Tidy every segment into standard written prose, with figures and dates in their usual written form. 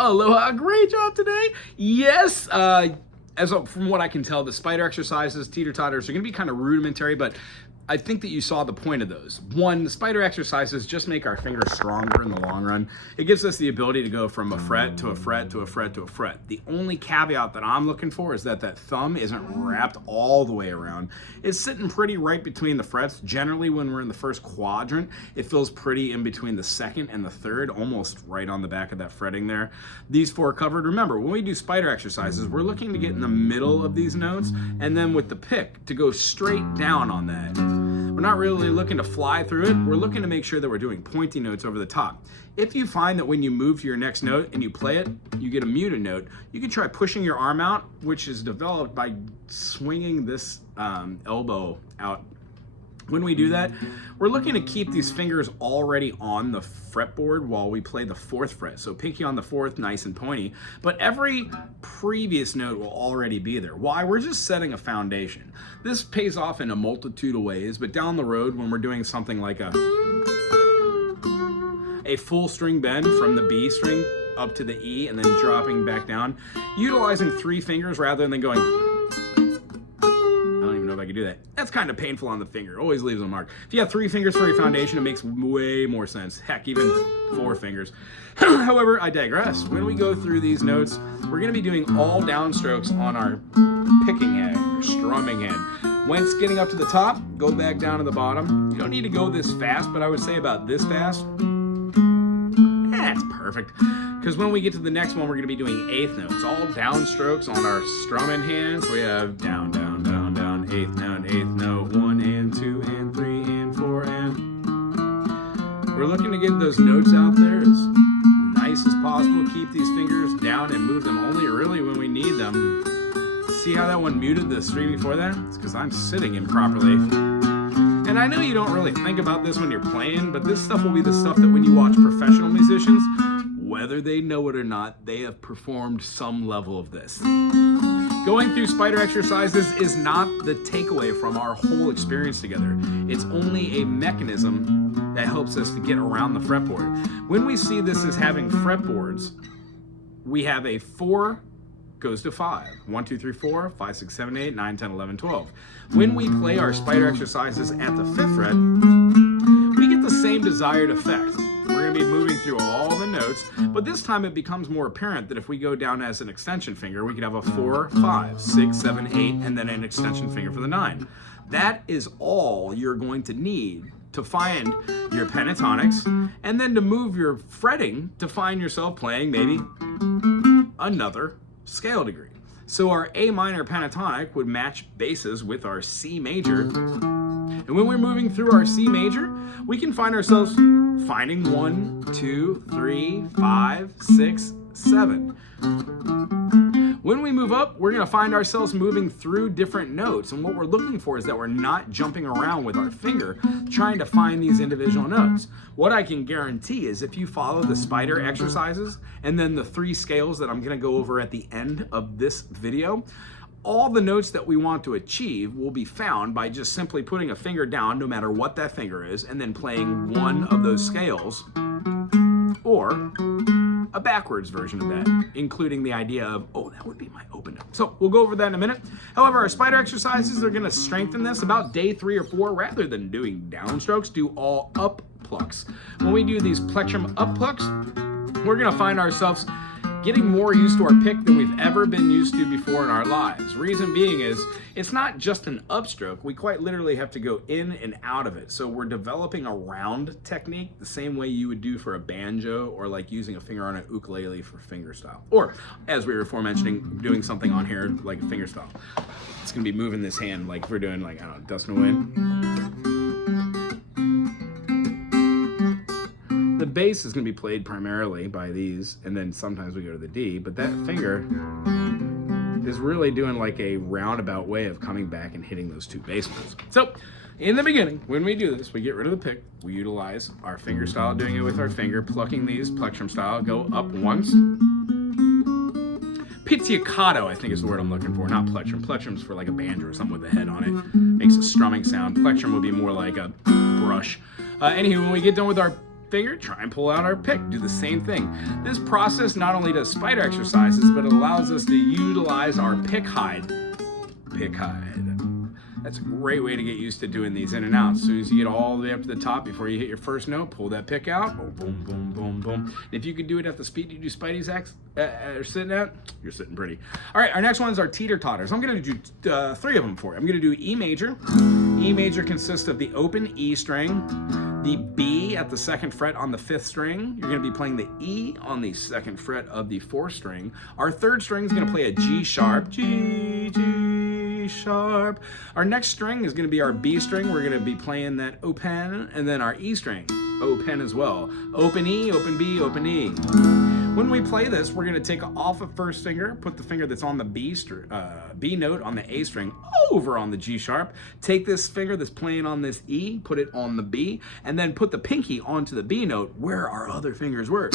Aloha, great job today. Yes, from what I can tell, the spider exercises, teeter-totters, are going to be kind of rudimentary, but I think that you saw the point of those. One, the spider exercises just make our fingers stronger in the long run. It gives us the ability to go from a fret to a fret to a fret to a fret. The only caveat that I'm looking for is that that thumb isn't wrapped all the way around. It's sitting pretty right between the frets. Generally, when we're in the first quadrant, it feels pretty in between the second and the third, almost right on the back of that fretting there. These four covered. Remember, when we do spider exercises, we're looking to get in the middle of these notes, and then with the pick, to go straight down on that. We're not really looking to fly through it. We're looking to make sure that we're doing pointy notes over the top. If you find that when you move to your next note and you play it, you get a muted note, you can try pushing your arm out, which is developed by swinging this elbow out. When we do that, we're looking to keep these fingers already on the fretboard while we play the fourth fret. So pinky on the fourth, nice and pointy, but every previous note will already be there. Why? We're just setting a foundation. This pays off in a multitude of ways, but down the road when we're doing something like a full string bend from the B string up to the E and then dropping back down, utilizing three fingers rather than going, if I could do that. That's kind of painful on the finger. Always leaves a mark. If you have three fingers for your foundation, it makes way more sense. Heck, even four fingers. However, I digress. When we go through these notes, we're going to be doing all downstrokes on our picking hand or strumming hand. When it's getting up to the top, go back down to the bottom. You don't need to go this fast, but I would say about this fast. That's perfect. Because when we get to the next one, we're going to be doing eighth notes. All downstrokes on our strumming hands. We have down, down, down, down, eighth note, 1 and 2 and 3 and 4 and... We're looking to get those notes out there as nice as possible. Keep these fingers down and move them only really when we need them. See how that one muted the string before that? It's because I'm sitting improperly. And I know you don't really think about this when you're playing, but this stuff will be the stuff that when you watch professional musicians, whether they know it or not, they have performed some level of this. Going through spider exercises is not the takeaway from our whole experience together. It's only a mechanism that helps us to get around the fretboard. When we see this as having fretboards, we have a 4 goes to 5. 1, 2, 3, 4, 5, 6, 7, 8, 9, 10, 11, 12. When we play our spider exercises at the 5th fret, we get the same desired effect. We're going to be moving through all the notes, but this time it becomes more apparent that if we go down as an extension finger, we could have a 4, 5, 6, 7, 8, and then an extension finger for the 9. That is all you're going to need to find your pentatonics, and then to move your fretting to find yourself playing maybe another scale degree. So our A minor pentatonic would match basses with our C major. And when we're moving through our C major, we can find ourselves finding 1, 2, 3, 5, 6, 7. When we move up, we're going to find ourselves moving through different notes. And what we're looking for is that we're not jumping around with our finger trying to find these individual notes. What I can guarantee is if you follow the spider exercises and then the 3 scales that I'm going to go over at the end of this video, all the notes that we want to achieve will be found by just simply putting a finger down, no matter what that finger is, and then playing one of those scales, or a backwards version of that, including the idea of, oh, that would be my open note. So we'll go over that in a minute. However, our spider exercises are going to strengthen this about day 3 or 4. Rather than doing downstrokes, do all up plucks. When we do these plectrum up plucks, we're going to find ourselves getting more used to our pick than we've ever been used to before in our lives. Reason being is, it's not just an upstroke. We quite literally have to go in and out of it. So we're developing a round technique the same way you would do for a banjo or like using a finger on an ukulele for fingerstyle. Or, as we were aforementioning, doing something on here like a fingerstyle. It's gonna be moving this hand like we're doing like, I don't know, Dust in the Wind. The bass is going to be played primarily by these, and then sometimes we go to the D, but that finger is really doing like a roundabout way of coming back and hitting those 2 bass notes. So, in the beginning, when we do this, we get rid of the pick, we utilize our finger style, doing it with our finger, plucking these plectrum style, go up once. Pizzicato, I think is the word I'm looking for, not plectrum. Plectrum's for like a banjo or something with a head on it. Makes a strumming sound. Plectrum would be more like a brush. Anywho, when we get done with our finger, try and pull out our pick. Do the same thing. This process not only does spider exercises, but it allows us to utilize our pick hide. Pick hide. That's a great way to get used to doing these in and out. As soon as you get all the way up to the top before you hit your first note, pull that pick out. Boom, boom, boom, boom, boom. And if you can do it at the speed you do Spidey's are sitting at, you're sitting pretty. All right, our next ones are teeter-totters. I'm going to do 3 of them for you. I'm going to do E major. E major consists of the open E string, the B at the 2nd fret on the 5th string. You're going to be playing the E on the 2nd fret of the 4th string. Our 3rd string is going to play a G sharp. G sharp. Our next string is going to be our B string. We're going to be playing that open, and then our E string, open as well. Open E, open B, open E. When we play this, we're going to take off a 1st finger, put the finger that's on the B note on the A string over on the G sharp, take this finger that's playing on this E, put it on the B, and then put the pinky onto the B note where our other fingers were.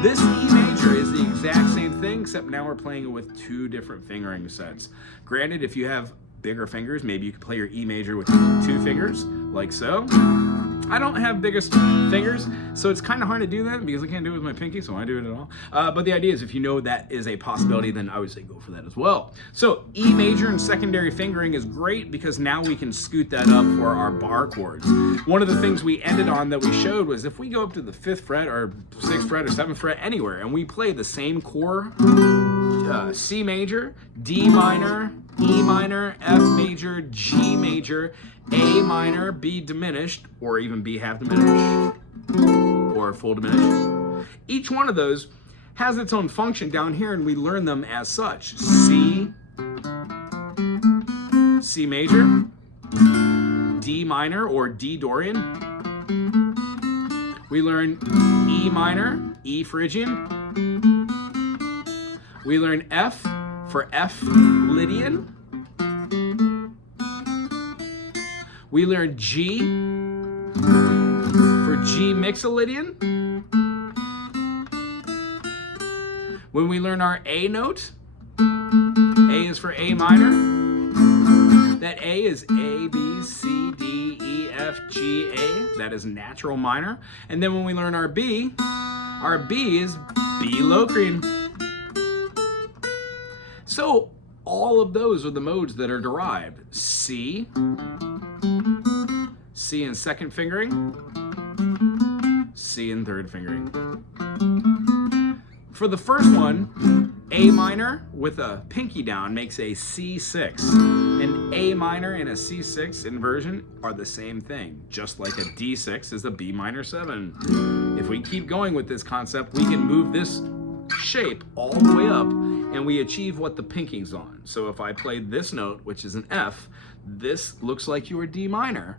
This E major is the exact same thing, except now we're playing it with 2 different fingering sets. Granted, if you have bigger fingers, maybe you could play your E major with 2 fingers, like so. I don't have biggest fingers, so it's kind of hard to do that because I can't do it with my pinky, so I do it at all. But the idea is if you know that is a possibility, then I would say go for that as well. So E major and secondary fingering is great because now we can scoot that up for our bar chords. One of the things we ended on that we showed was if we go up to the 5th fret or 6th fret or 7th fret anywhere and we play the same chord, C major, D minor, E minor, F major, G major, A minor, B diminished, or even B half diminished, or full diminished. Each one of those has its own function down here, and we learn them as such. C major, D minor, or D Dorian. We learn E minor, E Phrygian. We learn F for F Lydian. We learn G for G Mixolydian. When we learn our A note, A is for A minor. That A is A, B, C, D, E, F, G, A. That is natural minor. And then when we learn our B is B Locrian. So all of those are the modes that are derived. C in 2nd fingering, C in 3rd fingering. For the first one, A minor with a pinky down makes a C6. An A minor and a C6 inversion are the same thing, just like a D6 is a B minor 7. If we keep going with this concept, we can move this shape all the way up and we achieve what the pinking's on. So if I play this note, which is an F, this looks like your D minor.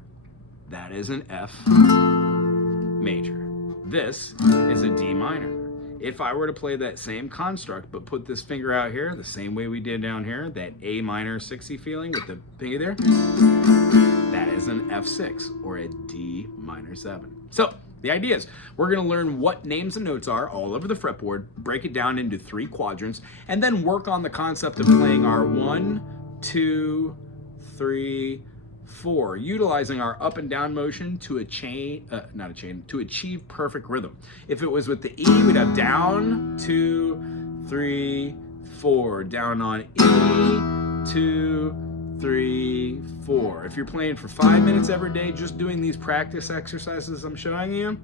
That is an F major. This is a D minor. If I were to play that same construct, but put this finger out here, the same way we did down here, that A minor 6-y feeling with the pinky there, that is an F6 or a D minor 7. So the idea is we're going to learn what names and notes are all over the fretboard, break it down into 3 quadrants, and then work on the concept of playing our 1, 2, 3, 4, utilizing our up and down motion to to achieve perfect rhythm. If it was with the E, we'd have down, 2, 3, 4, down on E, 2, 3, 4. If you're playing for 5 minutes every day, just doing these practice exercises I'm showing you,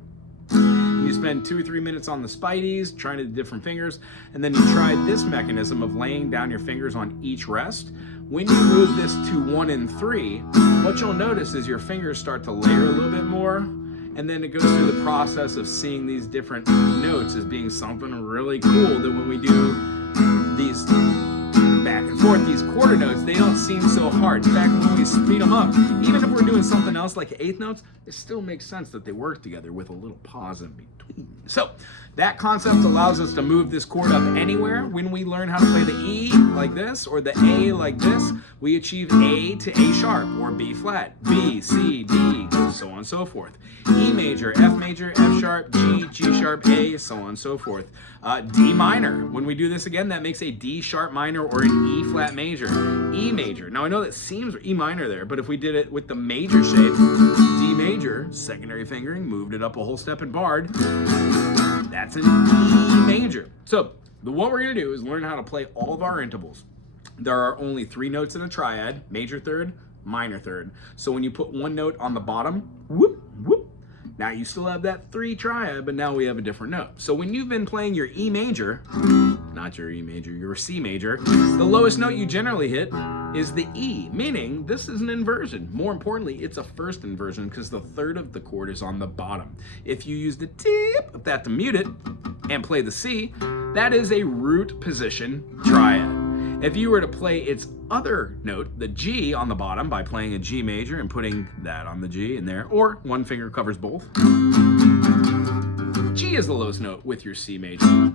and you spend 2 or 3 minutes on the Spideys, trying to do different fingers, and then you try this mechanism of laying down your fingers on each rest. When you move this to 1 and 3, what you'll notice is your fingers start to layer a little bit more, and then it goes through the process of seeing these different notes as being something really cool that when we do these back and forth, these quarter notes, they don't seem so hard. In fact, when we speed them up, even if we're doing something else like 1/8 notes, it still makes sense that they work together with a little pause in between. So that concept allows us to move this chord up anywhere. When we learn how to play the E like this or the A like this, we achieve A to A sharp or B flat, B, C, D, so on and so forth. E major, F sharp, G, G sharp, A, so on and so forth. D minor, when we do this again, that makes a D sharp minor or an E flat major. E major, now I know that seems E minor there, but if we did it with the major shape, D major, secondary fingering, moved it up a whole step and barred. That's an E major. So what we're going to do is learn how to play all of our intervals. There are only 3 notes in a triad: major third, minor third. So when you put one note on the bottom, whoop, whoop, now you still have that 3 triad, but now we have a different note. So when you've been playing your E major, not your E major, your C major, the lowest note you generally hit is the E, meaning this is an inversion. More importantly, it's a first inversion because the third of the chord is on the bottom. If you use the tip of that to mute it and play the C, that is a root position triad. If you were to play its other note, the G, on the bottom by playing a G major and putting that on the G in there, or one finger covers both, G is the lowest note with your C major.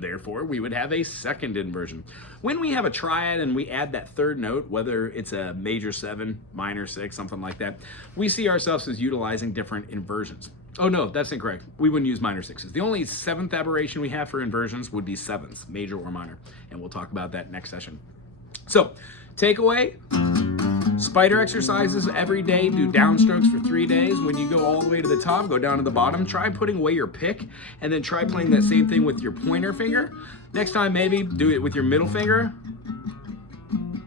Therefore, we would have a second inversion. When we have a triad and we add that third note, whether it's a major 7, minor 6, something like that, we see ourselves as utilizing different inversions. Oh no, that's incorrect. We wouldn't use minor 6s. The only 7th aberration we have for inversions would be 7ths, major or minor. And we'll talk about that next session. So, takeaway, spider exercises every day, do downstrokes for 3 days. When you go all the way to the top, go down to the bottom, try putting away your pick, and then try playing that same thing with your pointer finger. Next time, maybe do it with your middle finger,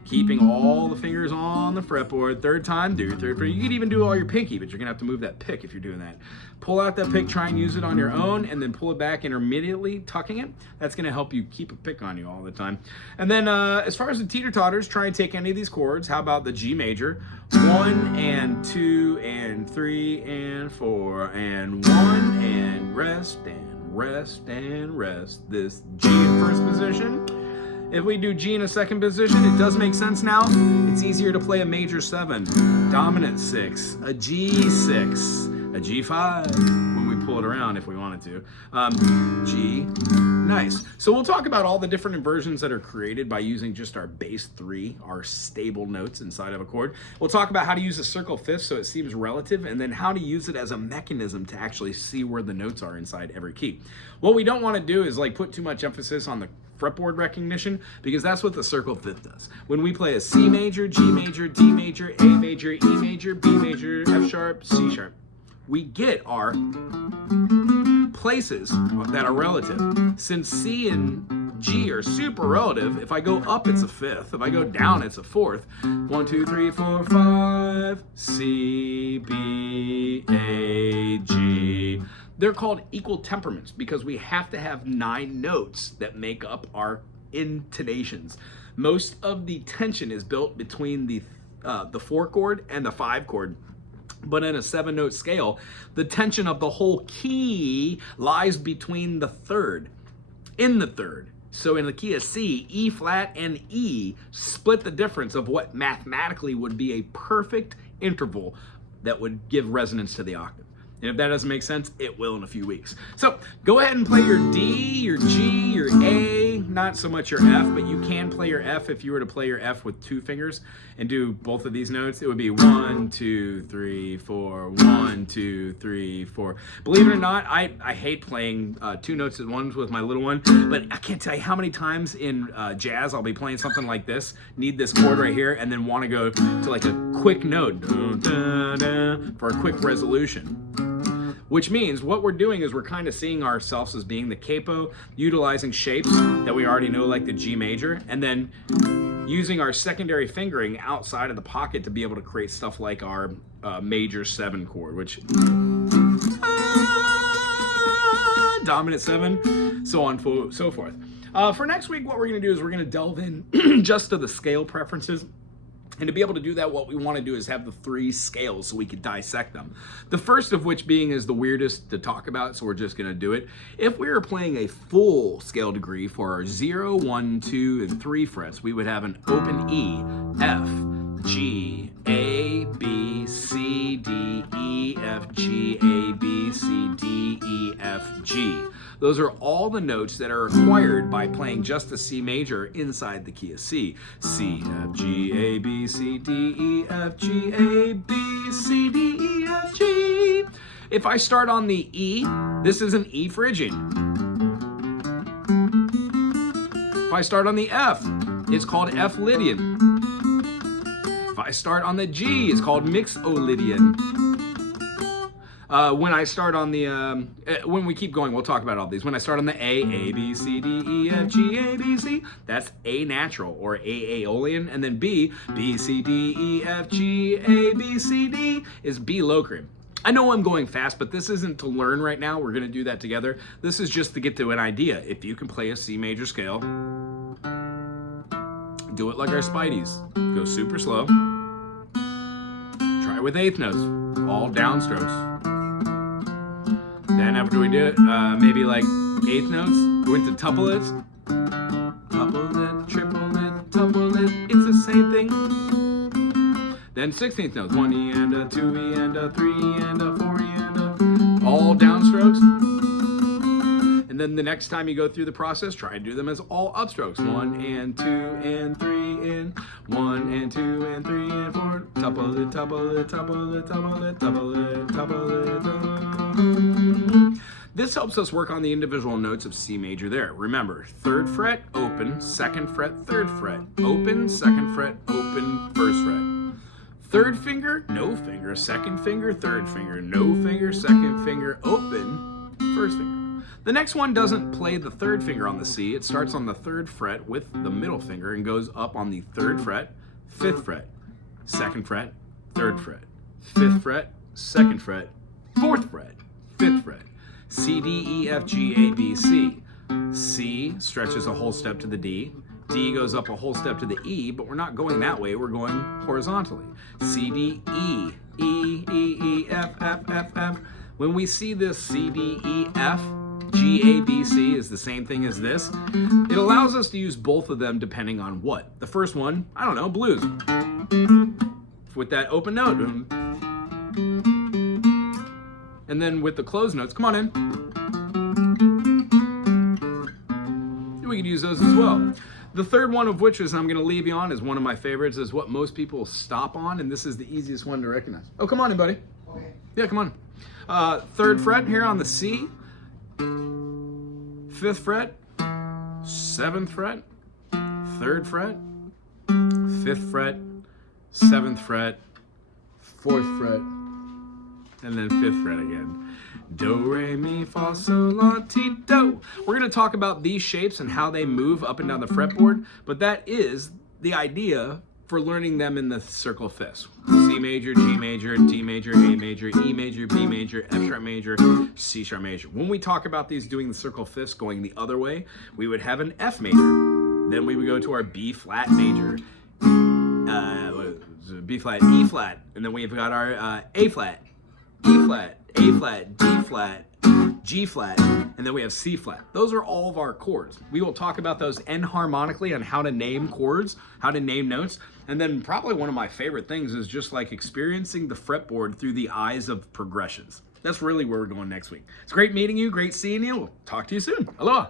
keeping all the fingers on the fretboard. Third time, do your third finger. You could even do all your pinky, but you're gonna have to move that pick if you're doing that. Pull out that pick, try and use it on your own, and then pull it back intermittently, tucking it. That's gonna help you keep a pick on you all the time. And then as far as the teeter-totters, try and take any of these chords. How about the G major? 1 and 2 and 3 and 4 and 1 and rest and rest and rest. This G in first position. If we do G in a second position, it does make sense now. It's easier to play a major 7, dominant 6, a G6, a G5 when we pull it around if we wanted to. G, nice. So we'll talk about all the different inversions that are created by using just our base 3, our stable notes inside of a chord. We'll talk about how to use a circle fifth so it seems relative, and then how to use it as a mechanism to actually see where the notes are inside every key. What we don't want to do is like put too much emphasis on the fretboard recognition, because that's what the circle fifth does. When we play a C major, G major, D major, A major, E major, B major, F sharp, C sharp, we get our places that are relative. Since C and G are super relative, if I go up, it's a fifth. If I go down, it's a fourth. 1, 2, 3, 4, 5, C, B, A, G. They're called equal temperaments because we have to have 9 notes that make up our intonations. Most of the tension is built between the 4 chord and the 5 chord. But in a 7-note scale, the tension of the whole key lies between the third, in the third. So in the key of C, E flat and E split the difference of what mathematically would be a perfect interval that would give resonance to the octave. And if that doesn't make sense, it will in a few weeks. So go ahead and play your D, your G, your A, not so much your F, but you can play your F if you were to play your F with 2 fingers and do both of these notes. It would be 1, 2, 3, 4, 1, 2, 3, 4. Believe it or not, I hate playing 2 notes at once with my little one, but I can't tell you how many times in jazz I'll be playing something like this, need this chord right here, and then want to go to like a quick note for a quick resolution. Which means what we're doing is we're kind of seeing ourselves as being the capo, utilizing shapes that we already know, like the G major, and then using our secondary fingering outside of the pocket to be able to create stuff like our major 7 chord, which dominant 7, so on, so forth. For next week, what we're going to do is we're going to delve in just to the scale preferences. And to be able to do that, what we want to do is have the 3 scales so we can dissect them. The first of which being is the weirdest to talk about, so we're just going to do it. If we were playing a full scale degree for our 0, 1, 2, and 3 frets, we would have an open E, F, G, A, B, C, D, E, F, G, A, B, C, D, E, F, G. Those are all the notes that are acquired by playing just the C major inside the key of C. C, F, G, A, B, C, D, E, F, G, A, B, C, D, E, F, G. If I start on the E, this is an E Phrygian. If I start on the F, it's called F Lydian. If I start on the G, it's called Mixolydian. When I start on the, when we keep going, we'll talk about all these. When I start on the A, B, C, D, E, F, G, A, B, C, that's A natural or A Aeolian. And then B, B, C, D, E, F, G, A, B, C, D is B Locrian. I know I'm going fast, but this isn't to learn right now. We're going to do that together. This is just to get to an idea. If you can play a C major scale, do it like our Spideys. Go super slow. Try with eighth notes, all downstrokes. Then after we do it, maybe like eighth notes, go into tuplets. Tuplet, triplet, tuplet, it's the same thing. Then 16th notes, 1 E and a 2 E and a 3 E and a 4 E and a, all downstrokes. And then the next time you go through the process, try and do them as all upstrokes. 1 and 2 and 3 and 1 and 2 and 3 and 4. Tuplet, tuplet, tuplet, tuplet, tuplet, tuplet, tuplet. This helps us work on the individual notes of C major there. Remember, 3rd fret, open, 2nd fret, 3rd fret, open, 2nd fret, open, 1st fret. 3rd finger, no finger, 2nd finger, 3rd finger, no finger, 2nd finger, open, 1st finger. The next one doesn't play the 3rd finger on the C. It starts on the 3rd fret with the middle finger and goes up on the 3rd fret, 5th fret, 2nd fret, 3rd fret, 5th fret, 2nd fret, 4th fret, 5th fret. C, D, E, F, G, A, B, C. C stretches a whole step to the D. D goes up a whole step to the E, but we're not going that way, we're going horizontally. C, D, E, E, E, E, F, F, F, F. When we see this C, D, E, F, G, A, B, C is the same thing as this, it allows us to use both of them depending on what. The first one, I don't know, blues. With that open note. And then with the closed notes, come on in. We could use those as well. The third one of which is I'm going to leave you on is one of my favorites, is what most people stop on, and this is the easiest one to recognize. Oh, come on in, buddy. Okay. Yeah, come on. 3rd fret here on the C, 5th fret, 7th fret, 3rd fret, 5th fret, 7th fret, 4th fret, and then 5th fret again. Do, re, mi, fa, sol, la, ti, do. We're going to talk about these shapes and how they move up and down the fretboard, but that is the idea for learning them in the circle of fifths. C major, G major, D major, A major, E major, B major, F sharp major, C sharp major. When we talk about these doing the circle of fifths going the other way, we would have an F major. Then we would go to our B flat major, B flat, E flat, and then we've got our A flat, E flat, A flat, D flat, G flat, and then we have C flat. Those are all of our chords. We will talk about those enharmonically on how to name chords, how to name notes, and then probably one of my favorite things is just like experiencing the fretboard through the eyes of progressions. That's really where we're going next week. It's great meeting you, great seeing you. We'll talk to you soon. Aloha.